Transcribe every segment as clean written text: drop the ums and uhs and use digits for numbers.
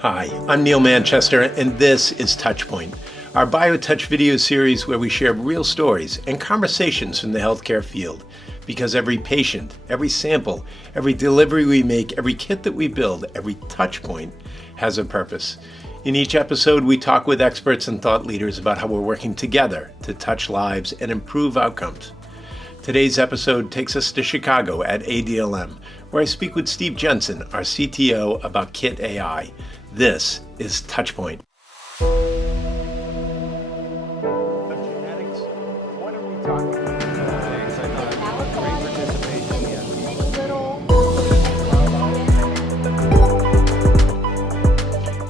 Hi, I'm Neal Manchester, and this is TOUCHPOINT, our BioTouch video series where we share real stories and conversations from the healthcare field. Because every patient, every sample, every delivery we make, every kit that we build, every touchpoint has a purpose. In each episode, we talk with experts and thought leaders about how we're working together to touch lives and improve outcomes. Today's episode takes us to Chicago at ADLM, where I speak with Jensen, our CTO, about kitAI. This is TOUCHPOINT. Genetics, what are we talking about?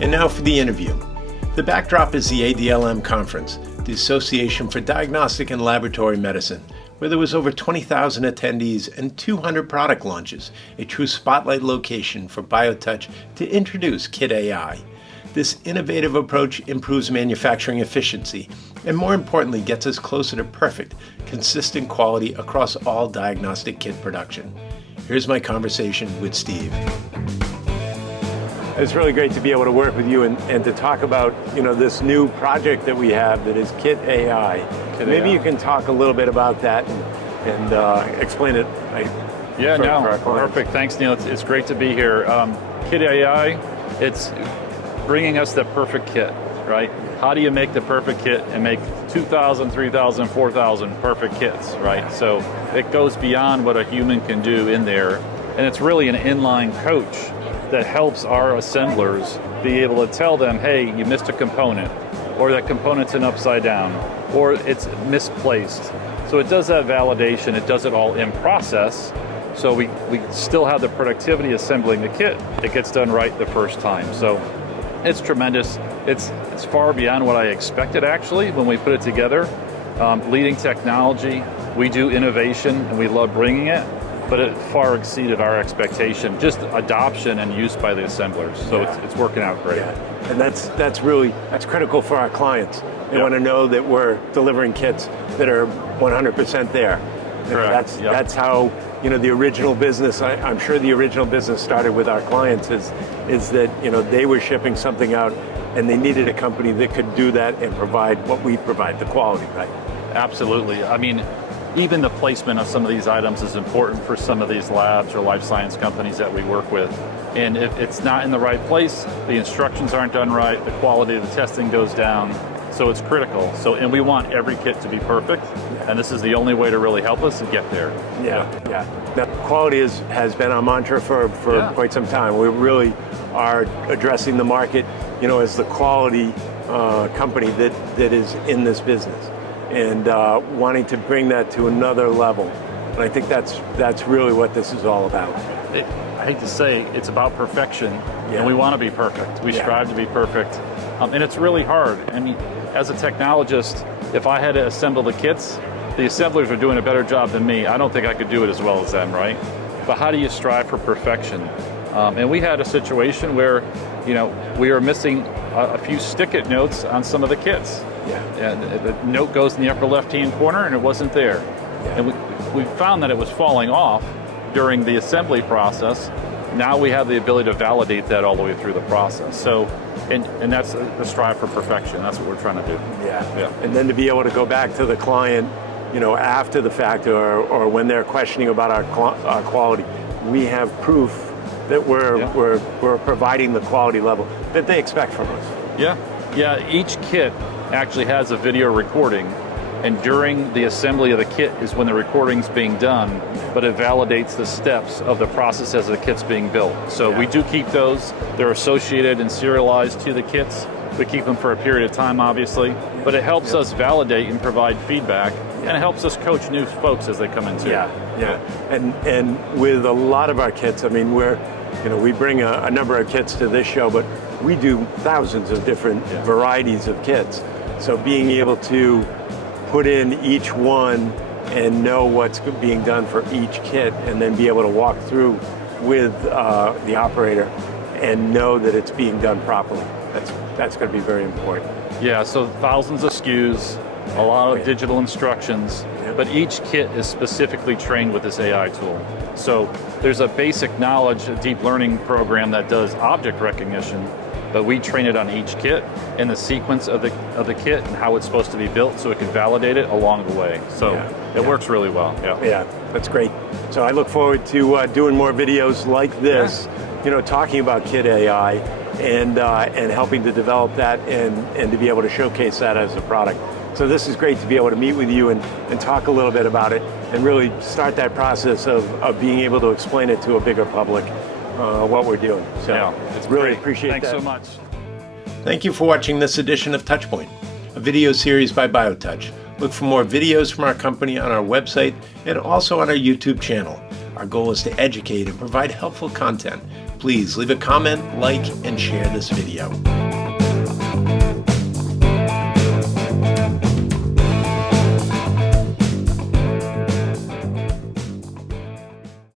And now for the interview. The backdrop is the ADLM conference, the Association for Diagnostic and Laboratory Medicine, where there was over 20,000 attendees and 200 product launches, a true spotlight location for BioTouch to introduce kitAI. This innovative approach improves manufacturing efficiency and, more importantly, gets us closer to perfect, consistent quality across all diagnostic kit production. Here's my conversation with Steve. It's really great to be able to work with you and to talk about, this new project that we have that is kitAI. Maybe you can talk a little bit about that and explain it. For our clients. Perfect. Thanks, Neal. It's great to be here. kitAI, it's bringing us the perfect kit, right? How do you make the perfect kit and make 2,000, 3,000, 4,000 perfect kits, right? So it goes beyond what a human can do in there, and it's really an inline coach that helps our assemblers be able to tell them, hey, you missed a component, or that component's an upside down, or it's misplaced. So it does that validation, it does it all in process, so we still have the productivity assembling the kit. It gets done right the first time. So it's tremendous. It's far beyond what I expected, actually, when we put it together. Leading technology, we do innovation, and we love bringing it, but it far exceeded our expectation, just adoption and use by the assemblers. So it's working out great. Yeah. And that's critical for our clients. They want to know that we're delivering kits that are 100% there. Correct. That's how, the original business, I'm sure the original business started with our clients is that, they were shipping something out and they needed a company that could do that and provide what we provide, the quality, right? Absolutely. I mean, even the placement of some of these items is important for some of these labs or life science companies that we work with. And if it's not in the right place, the instructions aren't done right, the quality of the testing goes down. So it's critical. And we want every kit to be perfect, and this is the only way to really help us to get there. Yeah. Now, quality has been our mantra for quite some time. We really are addressing the market, as the quality company that is in this business, and wanting to bring that to another level. And I think that's really what this is all about. I hate to say it's about perfection, and we want to be perfect. We strive to be perfect, and it's really hard. I mean, as a technologist, if I had to assemble the kits, the assemblers are doing a better job than me. I don't think I could do it as well as them, right? But how do you strive for perfection? And we had a situation where, we were missing a few stick-it notes on some of the kits. And the note goes in the upper left-hand corner, and it wasn't there. And we found that it was falling off during the assembly process. Now we have the ability to validate that all the way through the process. So, and that's the strive for perfection. That's what we're trying to do. Yeah. And then to be able to go back to the client, after the fact or when they're questioning about our quality, we have proof that we're providing the quality level that they expect from us. Yeah. Each kit actually has a video recording, and during the assembly of the kit is when the recording's being done, but it validates the steps of the process as the kit's being built. So we do keep those. They're associated and serialized to the kits. We keep them for a period of time, obviously, but it helps us validate and provide feedback, and it helps us coach new folks as they come in too. And with a lot of our kits, I mean, we bring a number of kits to this show, but we do thousands of different varieties of kits. So being able to put in each one and know what's being done for each kit, and then be able to walk through with the operator and know that it's being done properly. That's going to be very important. Yeah, so thousands of SKUs, a lot of digital instructions, but each kit is specifically trained with this AI tool. So there's a basic knowledge, a deep learning program that does object recognition, but we train it on each kit and the sequence of the kit and how it's supposed to be built so it can validate it along the way. So it works really well. Yeah, that's great. So I look forward to doing more videos like this, you know, talking about kitAI and helping to develop that and to be able to showcase that as a product. So this is great to be able to meet with you and talk a little bit about it and really start that process of being able to explain it to a bigger public, what we're doing. So it's really great. appreciate Thanks that. so much. Thank you for watching this edition of TouchPoint, a video series by BioTouch. Look for more videos from our company on our website and also on our YouTube channel. Our goal is to educate and provide helpful content. Please leave a comment, like, and share this video.